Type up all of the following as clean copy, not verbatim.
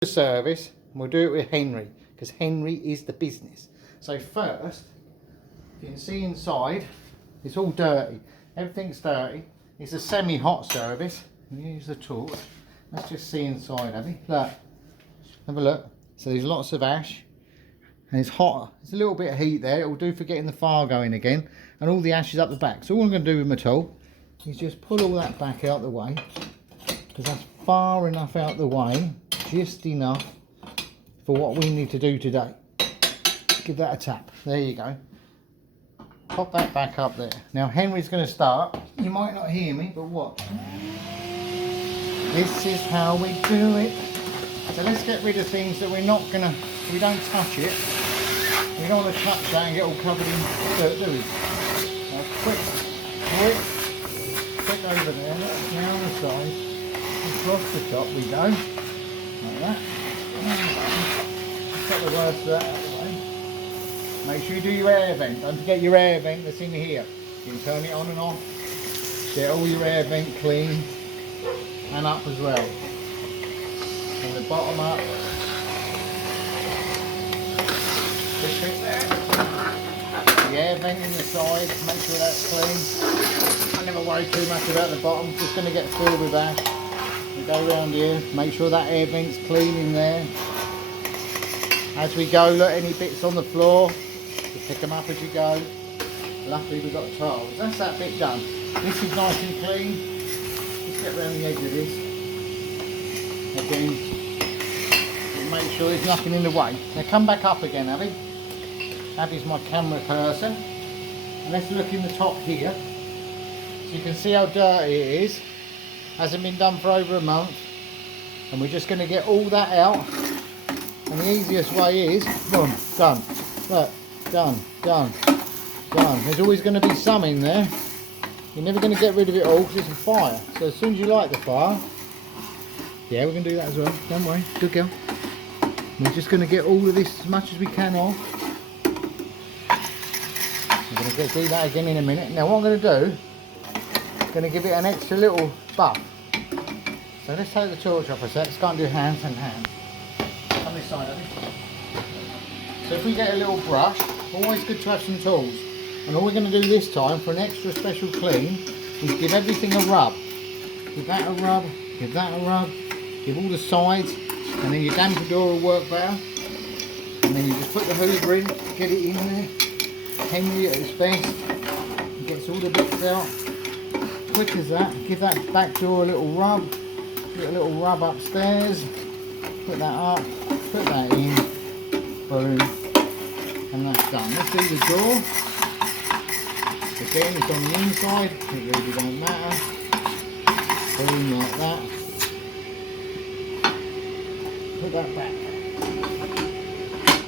The service, and we'll do it with Henry because Henry is the business. So first, you can see inside, it's all dirty. Everything's dirty. It's a semi-hot service. Use the torch. Let's just see inside, Abby. Look, have a look. So there's lots of ash, and it's hot. There's a little bit of heat there. It will do for getting the fire going again, and all the ash is up the back. So all I'm going to do with my tool is just pull all that back out the way, because that's far enough out the way, just enough for what we need to do today. Give that a tap. There you go. Pop that back up there. Now Henry's going to start. You might not hear me, but watch. This is how we do it. So let's get rid of things that we're not going to, we don't touch it. We don't want to touch that and get all covered in dirt, do we? Now quick over there, down the side, across the top we go, like that. Got the worst of that out of the way. Make sure you do your air vent. Don't forget your air vent that's in here. You can turn it on and off. Get all your air vent clean and up as well. From the bottom up. Just fit there. The air vent in the side, make sure that's clean. I never worry too much about the bottom, just going to get filled with ash. We go around here, make sure that air vent's clean in there. As we go, look, any bits on the floor, you pick them up as you go. Luckily we've got tiles. That's that bit done. This is nice and clean. Just get around the edge of this. Again, make sure there's nothing in the way. Now come back up again, Abby. Abby's my camera person. And let's look in the top here. So you can see how dirty it is. Hasn't been done for over a month. And we're just going to get all that out. And the easiest way is, boom, done. Look, done. There's always going to be some in there. You're never going to get rid of it all because it's a fire. So as soon as you light the fire, yeah, we're going to do that as well. Don't worry, good girl. We're just going to get all of this as much as we can off. I'm going to do that again in a minute. Now what I'm going to do, I'm going to give it an extra little buff. So let's take the torch off a sec. Let's go and do hands and hands. On this side of it. So if we get a little brush, always good to have some tools. And all we're going to do this time for an extra special clean is give everything a rub. Give that a rub, give that a rub, give all the sides, and then your damper door will work better. And then you just put the hoover in, get it in there. Henry at his best, he gets all the bits out. Quick as that, give that back door a little rub, get a little rub upstairs, put that up, put that in, boom, and that's done. Let's do the door. Again, it's on the inside, it really don't matter. Boom, like that. Put that back.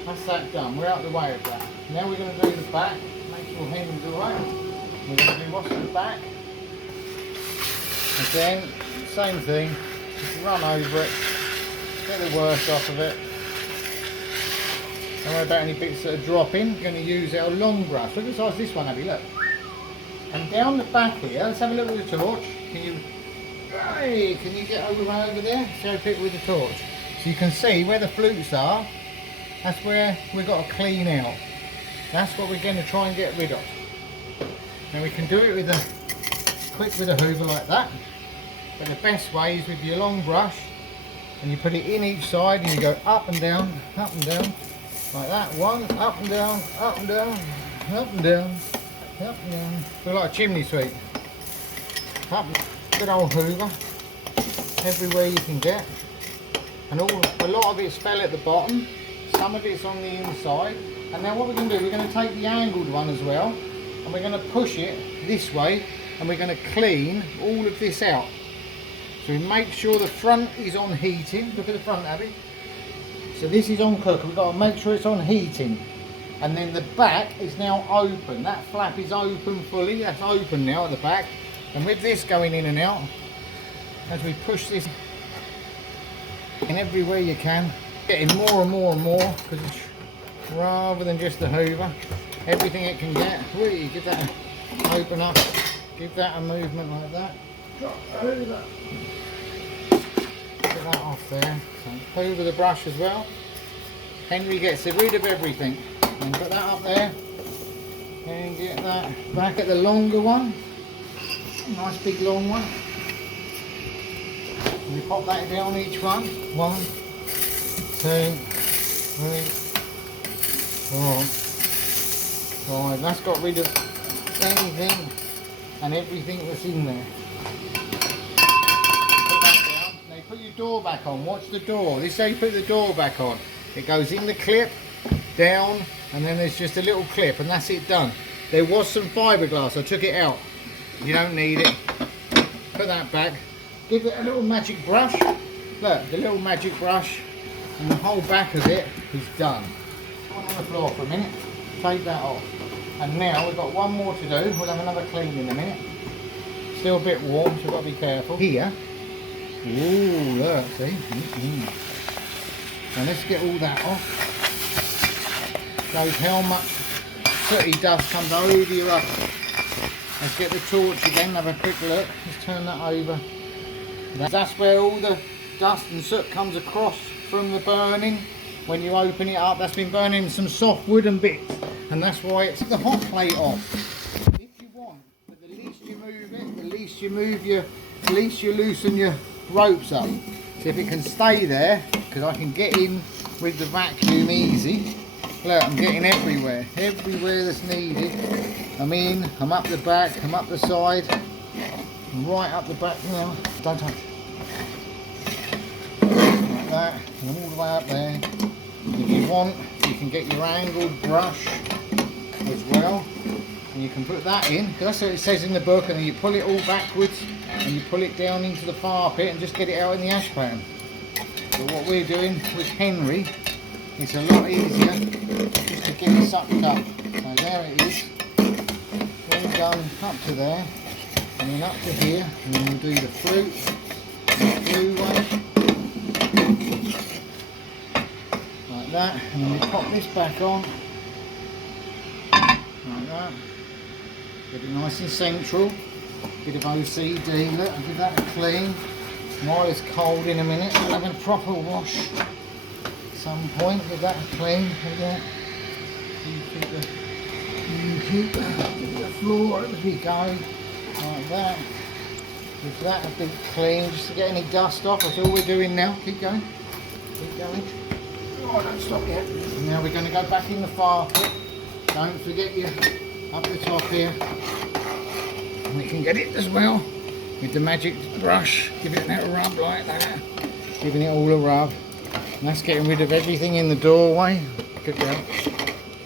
That's that done. We're out of the way of that. Now we're going to do the back. Make sure Henry's alright. We're going to do what's the back. Again, same thing. Just run over it. Get the worst off of it. Don't worry about any bits that are dropping. We're going to use our long brush. Look at the size of this one, Abby, look. And down the back here, let's have a look with the torch. Can you get over there? Show it with the torch. So you can see where the flutes are. That's where we've got to clean out. That's what we're going to try and get rid of. Now we can do it with a hoover like that. But the best way is with your long brush. And you put it in each side and you go up and down, like that. One, up and down, up and down, up and down, up and down. Feel like a chimney sweep. Up, good old hoover, everywhere you can get. And a lot of it's fell at the bottom, some of it's on the inside. And now what we're going to do, we're going to take the angled one as well, and we're going to push it this way, and we're going to clean all of this out. So we make sure the front is on heating. Look at the front, Abby. So this is on cooker. We've got to make sure it's on heating. And then the back is now open. That flap is open fully. That's open now at the back. And with this going in and out, as we push this in everywhere you can, getting more and more and more, because it's rather than just the hoover, everything it can get. Really, give that open up, give that a movement like that. Drop the hoover. get that off there. So over the brush as well. Henry gets rid of everything. And put that up there. And get that back at the longer one. Nice big long one. And we pop that down each one. 1, 2, 3, 4, 5. That's got rid of anything and everything that's in there. Put that down. Now put your door back on. Watch the door. This is how you put the door back on. It goes in the clip, down, and then there's just a little clip, and that's it done. There was some fiberglass. I took it out. You don't need it. Put that back. Give it a little magic brush. Look, the little magic brush, and the whole back of it is done. Put it on the floor for a minute. Take that off. And now we've got one more to do. We'll have another clean in a minute. Still a bit warm, so we've got to be careful. Here. Ooh, look, see? Now let's get all that off. Shows how much sooty dust comes over your oven. Let's get the torch again, have a quick look. Let's turn that over. That's where all the dust and soot comes across from the burning. When you open it up, that's been burning some soft wooden bits, and that's why it's the hot plate off. If you want, but the least you move it, the least you loosen your ropes up. See if it can stay there, because I can get in with the vacuum easy. Look, I'm getting everywhere that's needed. I'm in, I'm up the back, I'm up the side, I'm right up the back now. Don't touch. Like that, and I'm all the way up there. If you want, you can get your angled brush as well, and you can put that in, because that's what it says in the book, and then you pull it all backwards, and you pull it down into the fire pit and just get it out in the ash pan. But what we're doing with Henry, it's a lot easier just to get it sucked up. So there it is, all done up to there, and then up to here, and then we'll do the flute, the blue one, like that, and then we pop this back on, like that, get it nice and central, bit of OCD, look, I'll give that a clean. While it's cold in a minute, we'll have a proper wash at some point, give that a clean, like that. You keep the floor as we go, like that. Give that a big clean, just to get any dust off, that's all we're doing now. Keep going, keep going. Oh, don't stop yet. And now we're going to go back in the fire pit. Don't forget you up the top here. And we can get it as well with the magic brush, giving it that rub like that, giving it all a rub, and that's getting rid of everything in the doorway. Good girl.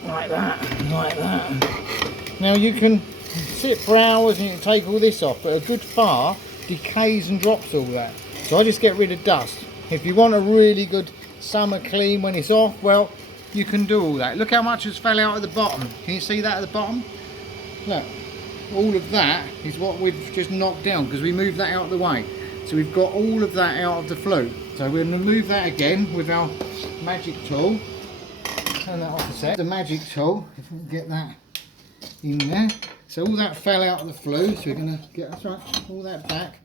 Like that, like that. Now you can sit for hours and you can take all this off, but a good fire decays and drops all that. So I just get rid of dust. If you want a really good summer clean when it's off, well, you can do all that. Look how much has fell out at the bottom. Can you see that at the bottom? Look. All of that is what we've just knocked down because we moved that out of the way. So we've got all of that out of the flue. So we're going to move that again with our magic tool. Turn that off a sec. The magic tool, if we can get that in there. So all that fell out of the flue. So we're going to get, that's right, all that back.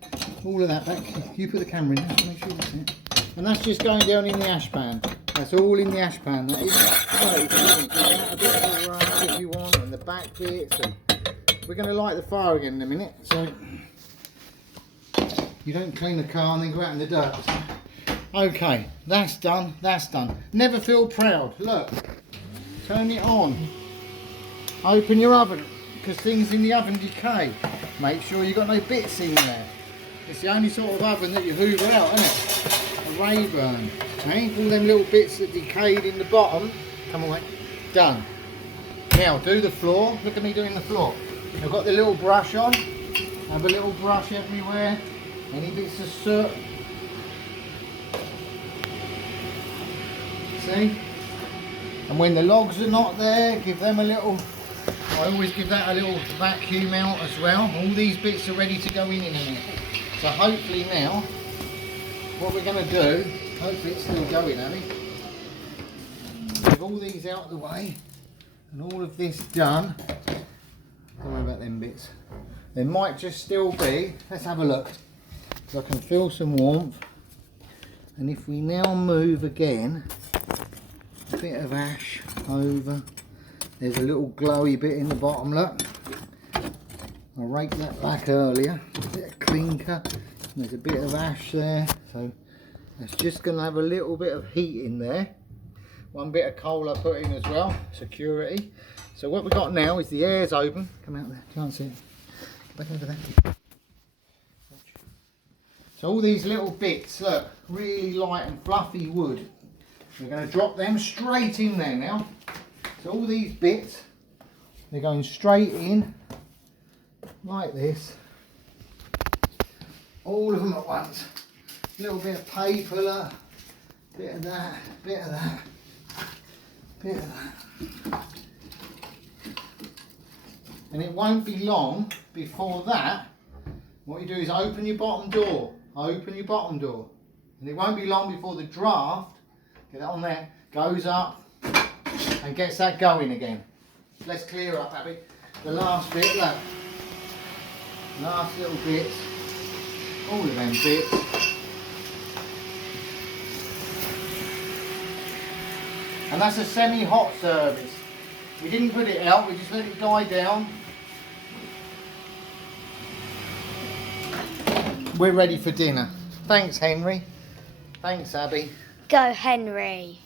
All of that back. You put the camera in there, make sure that's it. And that's just going down in the ash pan. That's all in the ash pan. That is, so you can give that a bit of a rub if you want, and the back bits. And we're going to light the fire again in a minute, so you don't clean the car and then go out in the dirt. Okay, that's done, that's done. Never feel proud. Look, turn it on. Open your oven, because things in the oven decay. Make sure you've got no bits in there. It's the only sort of oven that you hoover out, isn't it? A Rayburn. Okay? All them little bits that decayed in the bottom, come away. Done. Now do the floor. Look at me doing the floor. I've got the little brush on, have a little brush everywhere, any bits of soot, see? And when the logs are not there, give them a little, I always give that a little vacuum out as well. All these bits are ready to go in a minute. So hopefully now, what we're going to do, hopefully it's still going, Abby, with all these out of the way, and all of this done. Don't worry about them bits. There might just still be, let's have a look, because I can feel some warmth. And if we now move again, a bit of ash over, there's a little glowy bit in the bottom, look. I raked that back earlier, a bit of clinker, and there's a bit of ash there, so that's just going to have a little bit of heat in there. One bit of coal I put in as well, security. So what we've got now is the air's open. Come out there, can't see it. Get back over there. So all these little bits, look, really light and fluffy wood. We're going to drop them straight in there now. So all these bits, they're going straight in, like this. All of them at once. A little bit of paper, look. Bit of that, bit of that, bit of that. And it won't be long before that, what you do is open your bottom door. Open your bottom door. And it won't be long before the draft, get that on there, goes up and gets that going again. Let's clear up, Abby. The last bit, look. Last little bits. All of them bits. And that's a semi-hot service. We didn't put it out, we just let it die down. We're ready for dinner. Thanks, Henry. Thanks, Abby. Go, Henry.